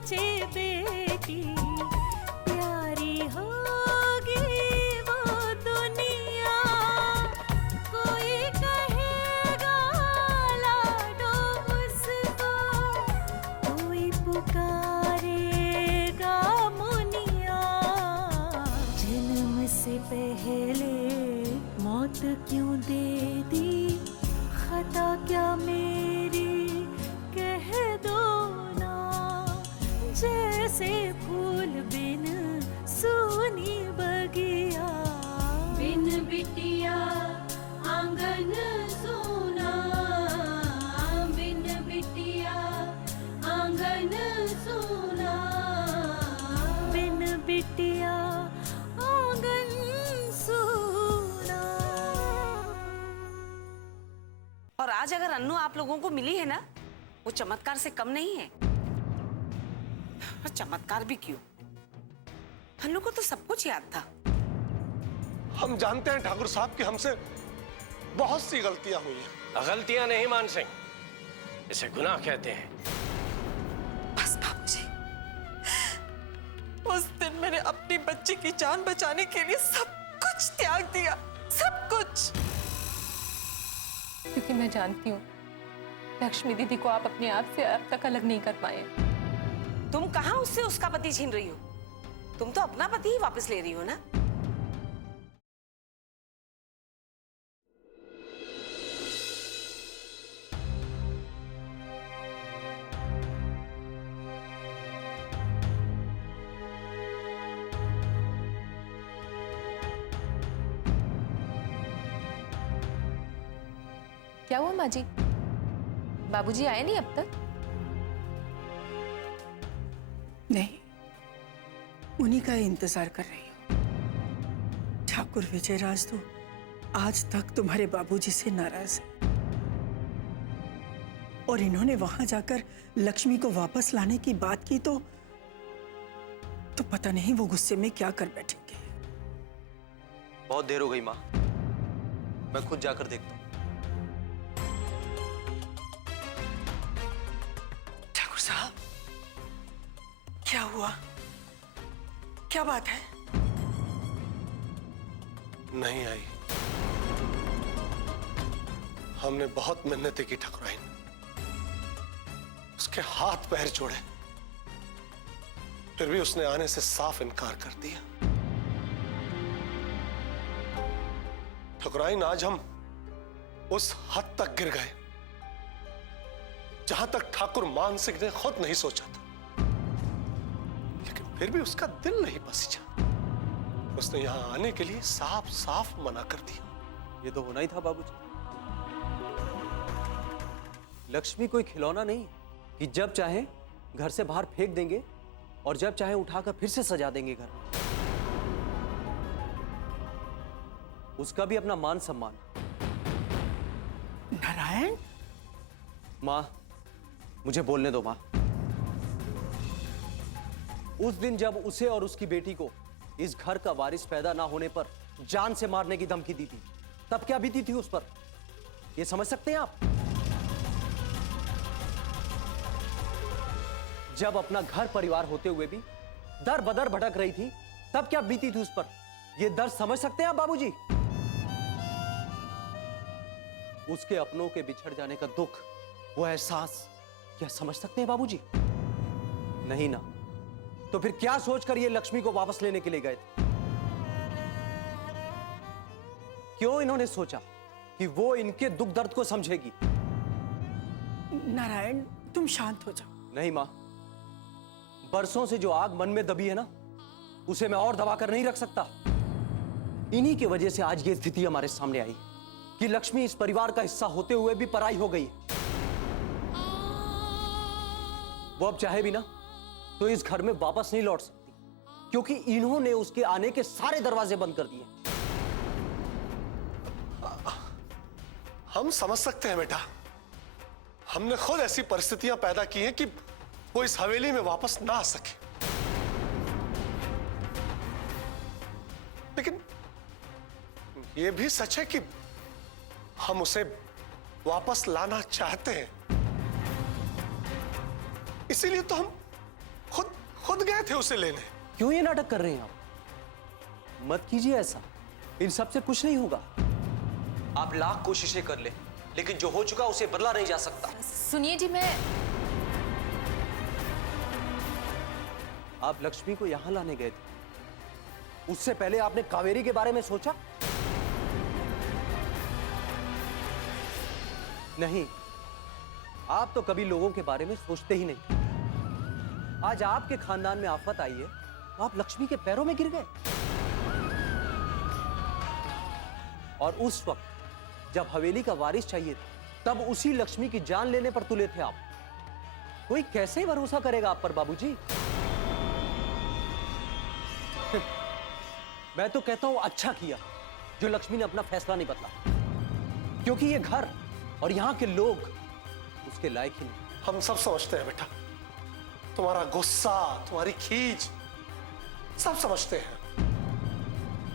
सोचे बेटी प्यारी होगी वो दुनिया, कोई कहेगा लाडो उसको, कोई पुकारेगा मुनिया। जन्म से पहले मौत क्यों दे दी, खता क्या मेरी कह दो ना। जैसे फूल बिन सूनी बगिया, बिन बिटिया आंगन सूना, बिन बिटिया आंगन सूना, बिन बिटिया आंगन सूना। और आज अगर अन्नू आप लोगों को मिली है ना, वो चमत्कार से कम नहीं है। और चमत्कार भी क्यों, अन्नू को तो सब कुछ याद था। हम जानते हैं ठाकुर साहब कि हमसे बहुत सी गलतियां हुई हैं। गलतियां नहीं मान सिंह, इसे गुनाह कहते हैं। बस बाबूजी, उस दिन मैंने अपनी बच्ची की जान बचाने के लिए सब कुछ त्याग दिया, सब कुछ। क्योंकि मैं जानती हूँ लक्ष्मी दीदी को आप अपने आप से अब तक अलग नहीं कर पाए। तुम कहाँ उससे उसका पति छीन रही हो, तुम तो अपना पति ही वापस ले रही हो ना। क्या हुआ माँ जी, बाबूजी आए नहीं अब तक? नहीं, उन्हीं का इंतजार कर रही हूँ। ठाकुर विजयराज तो आज तक तुम्हारे बाबूजी से नाराज है, और इन्होंने वहां जाकर लक्ष्मी को वापस लाने की बात की तो पता नहीं वो गुस्से में क्या कर बैठेंगे। बहुत देर हो गई माँ, मैं खुद जाकर देखता हूँ। ठाकुर साहब, क्या हुआ? क्या बात है? नहीं आई। हमने बहुत मिन्नतें की ठाकुराइन, उसके हाथ पैर जोड़े, फिर भी उसने आने से साफ इनकार कर दिया। ठाकुराइन, आज हम उस हद तक गिर गए जहां तक ठाकुर मान सिंह ने खुद नहीं सोचा था, लेकिन फिर भी उसका दिल नहीं पसीजा। उसने यहां आने के लिए साफ साफ मना कर दिया। ये तो होना ही था बाबूजी। लक्ष्मी कोई खिलौना नहीं कि जब चाहे घर से बाहर फेंक देंगे और जब चाहे उठाकर फिर से सजा देंगे घर। उसका भी अपना मान सम्मान। नारायण, मां, मुझे बोलने दो मां। उस दिन जब उसे और उसकी बेटी को इस घर का वारिस पैदा ना होने पर जान से मारने की धमकी दी थी, तब क्या बीती थी उस पर, यह समझ सकते हैं आप? जब अपना घर परिवार होते हुए भी दर बदर भटक रही थी, तब क्या बीती थी उस पर, यह दर्द समझ सकते हैं आप बाबूजी? उसके अपनों के बिछड़ जाने का दुख, वो एहसास क्या समझ सकते हैं बाबूजी? नहीं ना, तो फिर क्या सोचकर ये लक्ष्मी को वापस लेने के लिए गए थे? क्यों इन्होंने सोचा कि वो इनके दुख दर्द को समझेगी? नारायण, तुम शांत हो जाओ। नहीं मां, बरसों से जो आग मन में दबी है ना, उसे मैं और दबाकर नहीं रख सकता। इन्हीं की वजह से आज ये स्थिति हमारे सामने आई कि लक्ष्मी इस परिवार का हिस्सा होते हुए भी पराई हो गई। वो अब चाहे भी ना तो इस घर में वापस नहीं लौट सकती, क्योंकि इन्होंने उसके आने के सारे दरवाजे बंद कर दिए। हम समझ सकते हैं बेटा, हमने खुद ऐसी परिस्थितियां पैदा की हैं कि वो इस हवेली में वापस ना आ सके, लेकिन यह भी सच है कि हम उसे वापस लाना चाहते हैं। इसीलिए तो हम खुद खुद गए थे उसे लेने। क्यों ये नाटक कर रहे हैं आप? मत कीजिए ऐसा, इन सब से कुछ नहीं होगा। आप लाख कोशिशें कर ले, लेकिन जो हो चुका उसे बदला नहीं जा सकता। सुनिए जी, मैं आप लक्ष्मी को यहां लाने गए थे, उससे पहले आपने कावेरी के बारे में सोचा? नहीं, आप तो कभी लोगों के बारे में सोचते ही नहीं। आज आपके खानदान में आफत आई है तो आप लक्ष्मी के पैरों में गिर गए। और उस वक्त जब हवेली का वारिस चाहिए था, तब उसी लक्ष्मी की जान लेने पर तुले थे आप। कोई कैसे भरोसा करेगा आप पर बाबूजी? मैं तो कहता हूं अच्छा किया जो लक्ष्मी ने अपना फैसला नहीं बदला, क्योंकि ये घर और यहां के लोग उसके लायक ही नहीं। हम सब समझते हैं बेटा, तुम्हारा गुस्सा, तुम्हारी खींच, सब समझते हैं।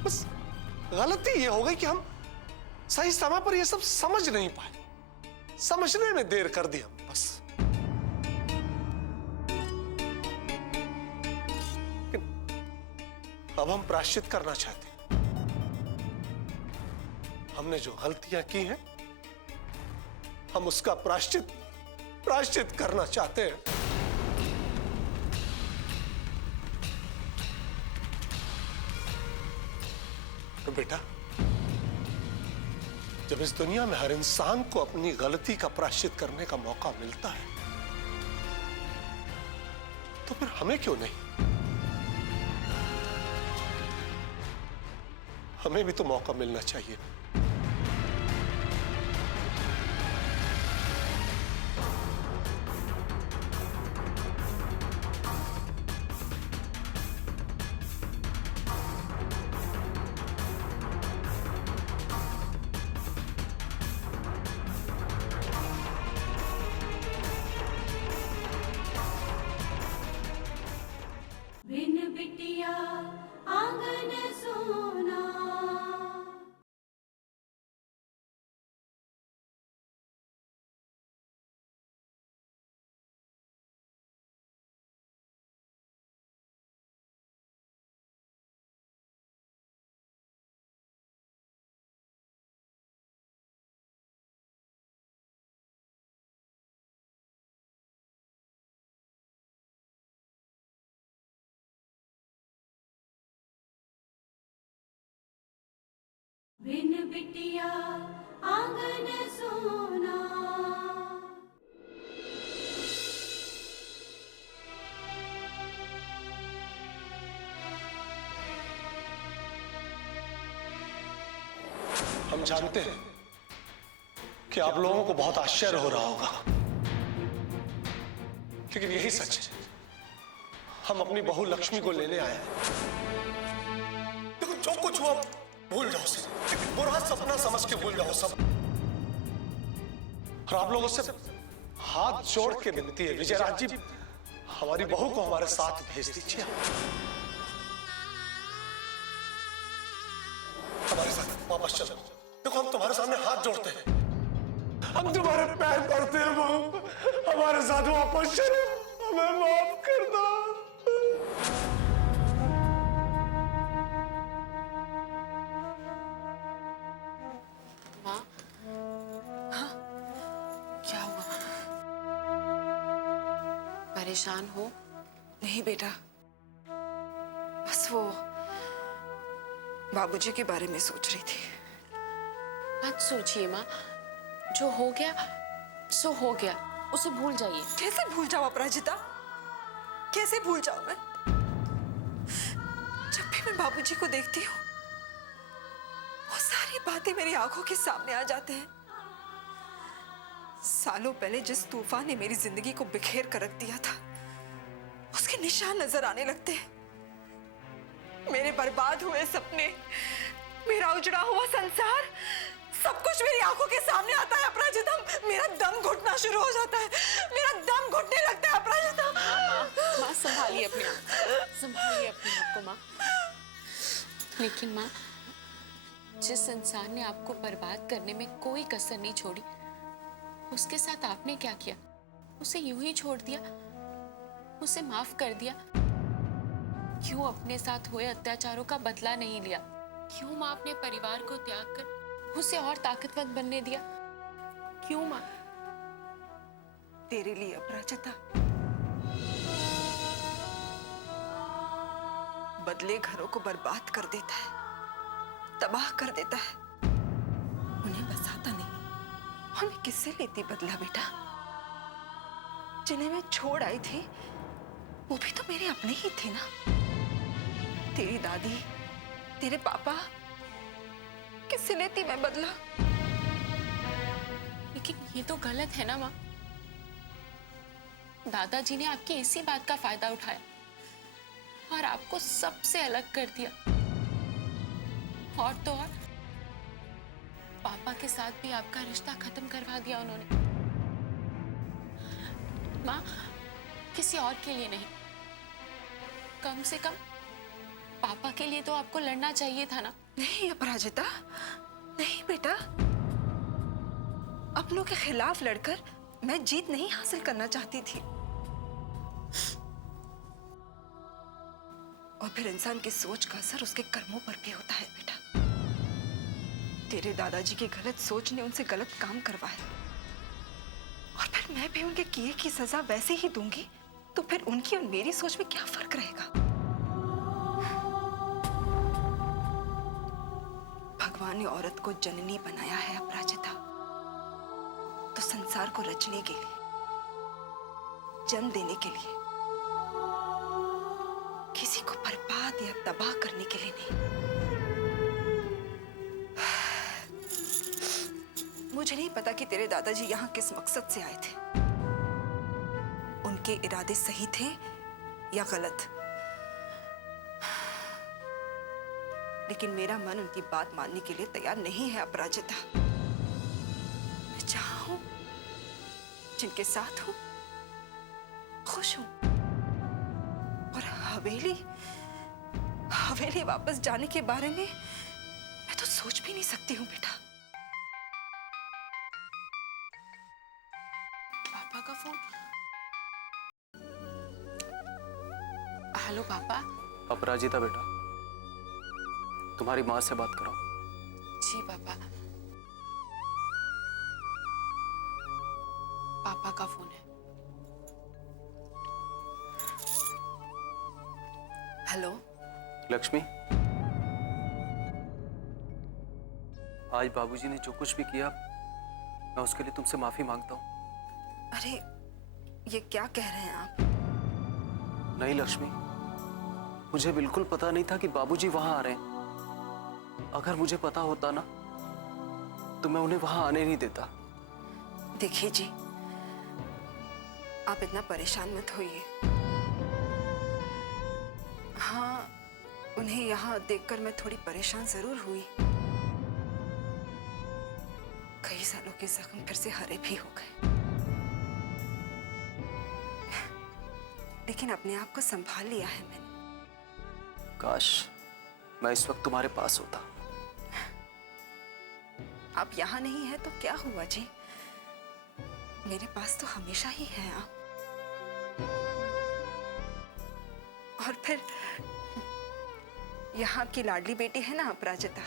बस गलती ये हो गई कि हम सही समय पर ये सब समझ नहीं पाए, समझने में देर कर दी हम बस। अब हम प्रायश्चित करना चाहते हैं। हमने जो गलतियां की हैं, हम उसका प्रायश्चित करना चाहते हैं। तो बेटा, जब इस दुनिया में हर इंसान को अपनी गलती का प्रायश्चित करने का मौका मिलता है, तो फिर हमें क्यों नहीं? हमें भी तो मौका मिलना चाहिए। बिन बिटिया आंगन सोना। बिन बिटिया आंगन सोना। हम जानते हैं कि आप लोगों को बहुत आश्चर्य हो रहा होगा, लेकिन यही सच है। हम अपनी बहू लक्ष्मी को लेने आए हैं। देखो, जो कुछ हुआ भूल जाओ उसे, बुरा सपना समझ के भूल जाओ सब। और आप लोगों से हाथ जोड़ के विनती है, विजयराज जी, हमारी बहू को हमारे साथ भेज दीजिए। हमारे साथ वापस चलो। देखो, हम तुम्हारे सामने हाथ जोड़ते हैं, हम तुम्हारे पैर पड़ते हैं बहू, हमारे साथ वापस चलो, हमें माफ कर दो। माँ, हाँ, क्या हुआ? परेशान हो? नहीं बेटा, बस वो बाबूजी के बारे में सोच रही थी। मत सोचिए माँ, जो हो गया सो हो गया, उसे भूल जाइए। कैसे भूल जाऊं अपराजिता, कैसे भूल जाऊं मैं? जब भी मैं बाबूजी को देखती हूँ, वो सारी बातें मेरी आंखों के सामने आ जाते हैं। सालों पहले जिस तूफान ने मेरी जिंदगी को बिखेर कर रख दिया था, उसके निशान नजर आने लगते हैं। मेरे बर्बाद हुए सपने, मेरा उजड़ा हुआ संसार, सब कुछ मेरी आंखों के सामने आता है अपराजिता। मेरा दम घुटना शुरू हो जाता है, मेरा दम घुटने लगता है अपराजिता। माँ संभालिए अपने आप, संभालिए अपने आप को माँ। लेकिन माँ, जिस इंसान ने आपको बर्बाद करने में कोई कसर नहीं छोड़ी, उसके साथ आपने क्या किया? उसे यूं ही छोड़ दिया? उसे माफ कर दिया? क्यों अपने साथ हुए अत्याचारों का बदला नहीं लिया? क्यों माँ अपने परिवार को त्याग कर उसे और ताकतवर बनने दिया? क्यों माँ? तेरे लिए अपराजिता। बदले घरों को बर्बाद कर देता है, तबाह कर देता है, उन्हें बसाता नहीं। और मैं किससे लेती बदला बेटा? जिन्हें मैं छोड़ आई थी वो भी तो मेरे अपने ही थे ना। तेरी दादी, तेरे पापा, किससे लेती मैं बदला? लेकिन ये तो गलत है ना माँ। दादाजी ने आपकी इसी बात का फायदा उठाया और आपको सबसे अलग कर दिया। और तो और पापा के साथ भी आपका रिश्ता खत्म करवा दिया उन्होंने। माँ, किसी और के लिए नहीं, कम से कम पापा के लिए तो आपको लड़ना चाहिए था ना। नहीं अपराजिता, नहीं बेटा। अपनों के खिलाफ लड़कर मैं जीत नहीं हासिल करना चाहती थी। और फिर इंसान की सोच का असर उसके कर्मों पर भी होता है बेटा। तेरे दादाजी की गलत सोच ने उनसे गलत काम करवाया और फिर मैं भी उनके किए की सजा वैसे ही दूंगी, तो फिर उनकी और मेरी सोच में क्या फर्क रहेगा? भगवान ने औरत को जननी बनाया है अपराजिता, तो संसार को रचने के लिए, जन्म देने के लिए, किसी को बर्बाद या तबाह करने के लिए नहीं। मुझे नहीं पता कि तेरे दादाजी यहाँ किस मकसद से आए थे। उनके इरादे सही थे या गलत, लेकिन मेरा मन उनकी बात मानने के लिए तैयार नहीं है अपराजिता। मैं जहां हूं, जिनके साथ हूं, खुश हूं। और हवेली वापस जाने के बारे में मैं तो सोच भी नहीं सकती हूँ बेटा। पापा का फोन। हेलो पापा। अपराजिता बेटा, तुम्हारी माँ से बात करो। जी पापा। पापा का फोन है। हेलो। लक्ष्मी, आज बाबूजी ने जो कुछ भी किया, मैं उसके लिए तुमसे माफी मांगता हूँ। अरे ये क्या कह रहे हैं आप? नहीं लक्ष्मी, मुझे बिल्कुल पता नहीं था कि बाबूजी वहां आ रहे हैं। अगर मुझे पता होता ना, तो मैं उन्हें वहां आने नहीं देता। देखिए जी, आप इतना परेशान मत होइए। हाँ, उन्हें यहाँ देखकर मैं थोड़ी परेशान जरूर हुई। कई सालों के जख्म फिर से हरे भी हो गए, लेकिन अपने आप को संभाल लिया है मैंने। काश मैं इस वक्त तुम्हारे पास होता। आप यहाँ नहीं है तो क्या हुआ जी, मेरे पास तो हमेशा ही हैं आप। और फिर यहाँ की लाडली बेटी है ना अपराजिता,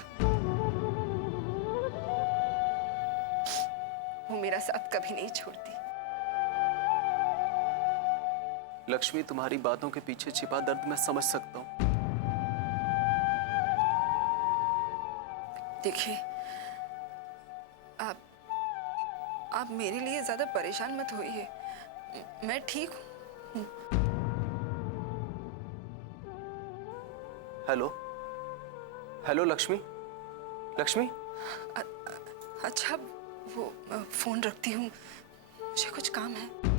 वो मेरा साथ कभी नहीं छोड़ती। लक्ष्मी, तुम्हारी बातों के पीछे छिपा दर्द मैं समझ सकता हूँ। देखिए, आप मेरे लिए ज्यादा परेशान मत होइए, मैं ठीक हूँ। Hello hello Lakshmi, Lakshmi. अच्छा, वो फोन रखती हूँ, मुझे कुछ काम है।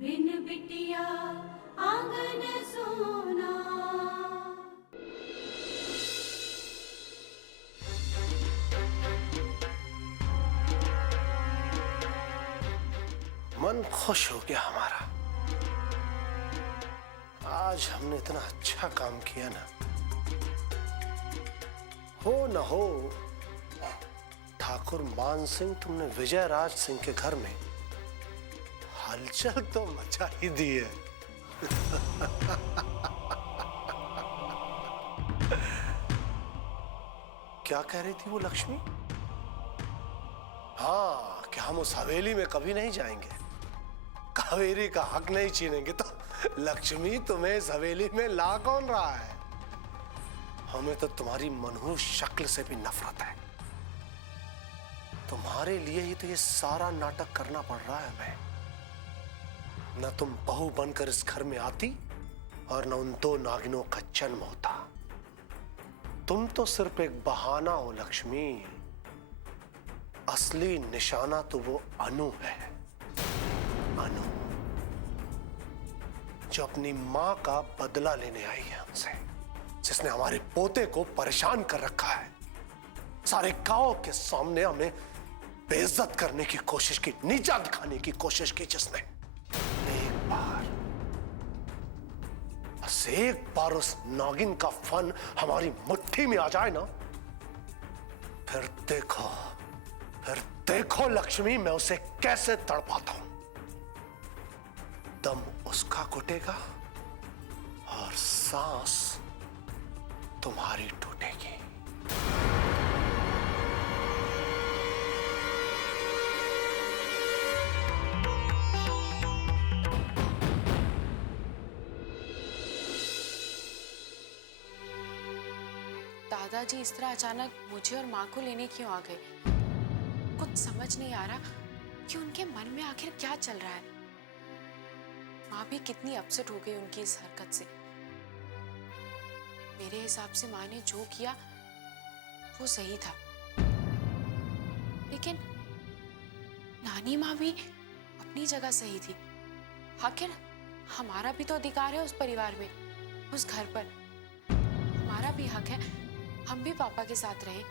बिन बिटिया आंगन सोना। मन खुश हो गया हमारा। आज हमने इतना अच्छा काम किया ना, हो न हो ठाकुर मान सिंह, तुमने विजय राज सिंह के घर में हलचल तो मचा ही दी है। क्या कह रही थी वो लक्ष्मी? हाँ, कि हम उस हवेली में कभी नहीं जाएंगे, कावेरी का हक नहीं छीनेंगे। तो लक्ष्मी, तुम्हें इस हवेली में ला कौन रहा है? हमें तो तुम्हारी मनहूस शक्ल से भी नफरत है। तुम्हारे लिए ही तो ये सारा नाटक करना पड़ रहा है हमें। न तुम बहू बनकर इस घर में आती और न उन दो नागिनों का जन्म होता। तुम तो सिर्फ एक बहाना हो लक्ष्मी। असली निशाना तो वो अनु है, अनु, जो अपनी मां का बदला लेने आई है हमसे, जिसने हमारे पोते को परेशान कर रखा है। सारे गांव के सामने हमें बेइज्जत करने की कोशिश की, नीचा दिखाने की कोशिश की, जिसने एक बार, बस एक बार उस नागिन का फन हमारी मुट्ठी में आ जाए ना, फिर देखो लक्ष्मी, मैं उसे कैसे तड़पाता हूं। दम उसका घुटेगा और सांस तुम्हारी टूटेगी। दादाजी इस तरह अचानक मुझे और माँ को लेने क्यों आ गए? कुछ समझ नहीं आ रहा कि उनके मन में आखिर क्या चल रहा है। माँ भी कितनी अपसेट हो गई उनकी इस हरकत से। मेरे हिसाब से माँ ने जो किया वो सही था, लेकिन नानी माँ भी अपनी जगह सही थी। आखिर हमारा भी तो अधिकार है उस परिवार में, उस घर पर। हमारा भी हक है, हम भी पापा के साथ रहे।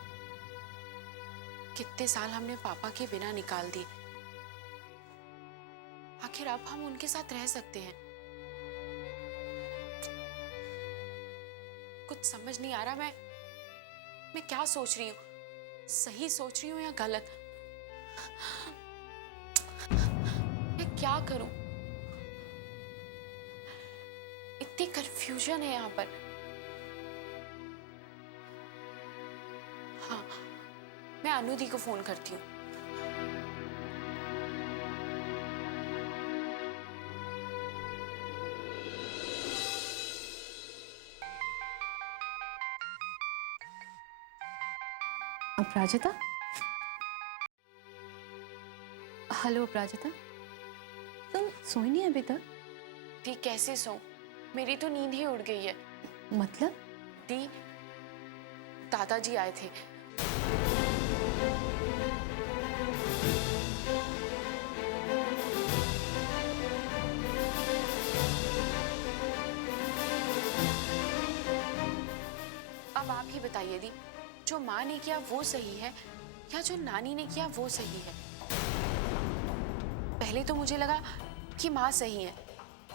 कितने साल हमने पापा के बिना निकाल दिए, आखिर अब हम उनके साथ रह सकते हैं। कुछ समझ नहीं आ रहा मैं क्या सोच रही हूँ, सही सोच रही हूँ या गलत? मैं क्या करूं? इतनी कंफ्यूजन है यहाँ पर। हाँ, मैं अनु दी को फोन करती हूँ। अपराजिता? हेलो अपराजिता, तुम सोई नहीं अभी तक? दी कैसे सो? मेरी तो नींद ही उड़ गई है। मतलब? दी, दादाजी आए थे। अब आप ही बताइए दी, जो माँ ने किया वो सही है या जो नानी ने किया वो सही है? पहले तो मुझे लगा कि माँ सही है,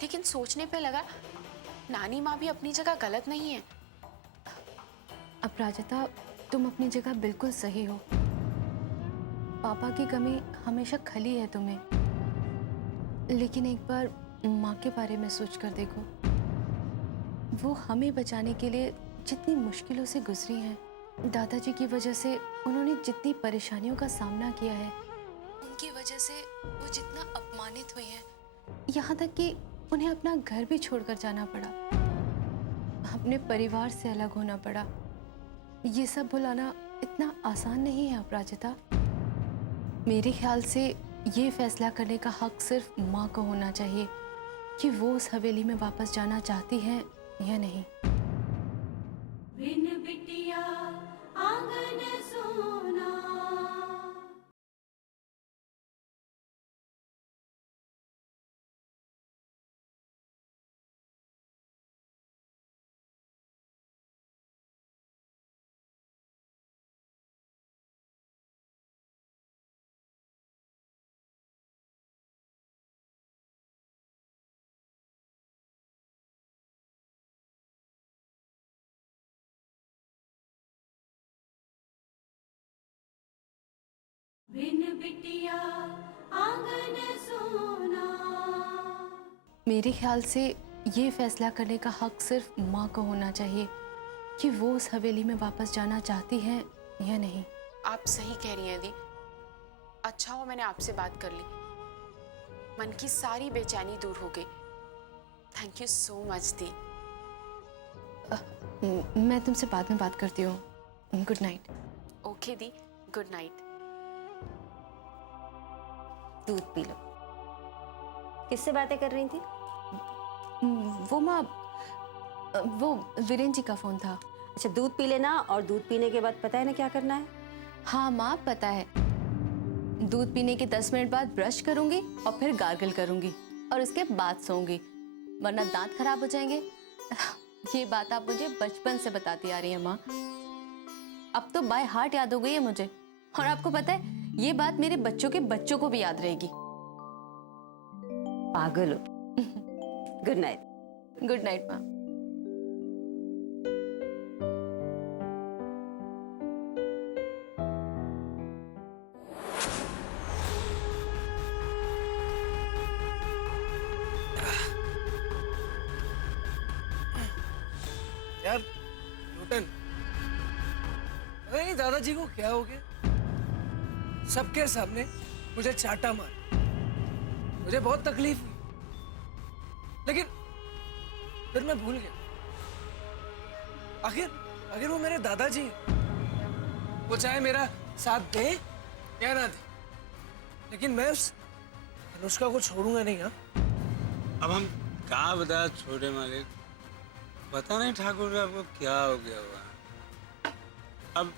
लेकिन सोचने पे लगा नानी माँ भी अपनी जगह गलत नहीं है। अपराजिता, तुम अपनी जगह बिल्कुल सही हो। पापा की कमी हमेशा खली है तुम्हें, लेकिन एक बार माँ के बारे में सोच कर देखो। वो हमें बचाने के लिए जितनी मुश्किलों से गुजरी हैं, दादाजी की वजह से उन्होंने जितनी परेशानियों का सामना किया है, उनकी वजह से वो जितना अपमानित हुई हैं, यहाँ तक कि उन्हें अपना घर भी छोड़कर जाना पड़ा, अपने परिवार से अलग होना पड़ा। ये सब भुलाना इतना आसान नहीं है अपराजिता। मेरे ख्याल से ये फैसला करने का हक सिर्फ माँ को होना चाहिए कि वो उस हवेली में वापस जाना चाहती हैं या नहीं। बिन बिटिया आंगन सोना। बिन बिटिया आंगन सोना। मेरे ख्याल से ये फैसला करने का हक सिर्फ माँ को होना चाहिए कि वो उस हवेली में वापस जाना चाहती हैं या नहीं। आप सही कह रही हैं दी। अच्छा हो मैंने आपसे बात कर ली, मन की सारी बेचैनी दूर हो गई। थैंक यू सो मच दी। मैं तुमसे बाद में बात करती हूँ। Good night. ओके दी, गुड नाइट। दूध पी लो। किससे बातें कर रही थी? वो माँ, वो वीरेन जी का फोन था। अच्छा, दूध पी लेना और दूध पीने के बाद पता है ना क्या करना है? हाँ माँ पता है। दूध पीने के 10 मिनट बाद ब्रश करूंगी और फिर गार्गल करूंगी और उसके बाद सोऊंगी, वरना दांत खराब हो जाएंगे। ये बात आप मुझे बचपन से बताती आ रही हैं माँ। अब तो बाय हार्ट याद हो गई है मुझे। और आपको पता है ये बात मेरे बच्चों के बच्चों को भी याद रहेगी। पागल हो। Good night. गुड नाइट माँ। यार न्यूटन, पता नहीं दादाजी को क्या हो गया, सबके सामने मुझे चाटा मार। मुझे बहुत तकलीफ हुई, लेकिन फिर मैं भूल गया। आखिर वो मेरे दादाजी हैं। वो चाहे मेरा साथ दे या ना दे, लेकिन मैं उस अनुष्का को छोड़ूंगा नहीं। हाँ, अब हम क्या बता छोटे मालिक, पता नहीं ठाकुर जी आपको क्या हो गया हुआ। अब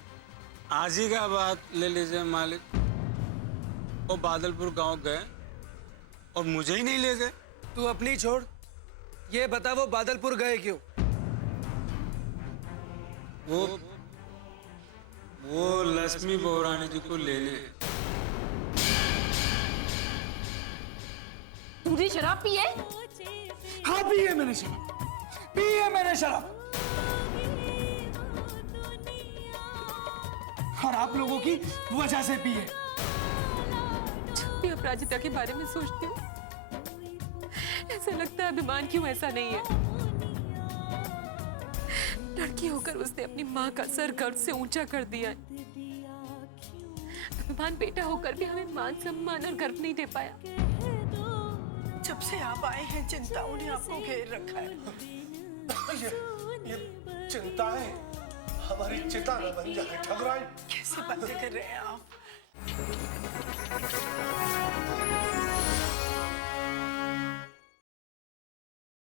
आज ही का बात ले लीजिए मालिक, वो बादलपुर गांव गए और मुझे ही नहीं ले गए। तू अपनी छोड़, ये बता वो बादलपुर गए क्यों? वो लक्ष्मी बहुरानी जी को लेने। तूने शराब पी है? हाँ पी है मैंने शराब, पी है मैंने शराब। और आप लोगों की वजह से पी है। जब भी अपराजिता के बारे में सोचती हूँ ऐसा लगता है अभिमान क्यों ऐसा नहीं है। लड़की होकर उसने अपनी माँ का सर गर्व से ऊंचा कर दिया है। अभिमान बेटा होकर भी हमें मान सम्मान और गर्व नहीं दे पाया। जब से आप आए हैं चिंताओं ने आपको घेर रखा है। ये चिंताएं हमारी चिता न बन जाए ठकुराइन। कैसे बातें कर रहे हैं आप?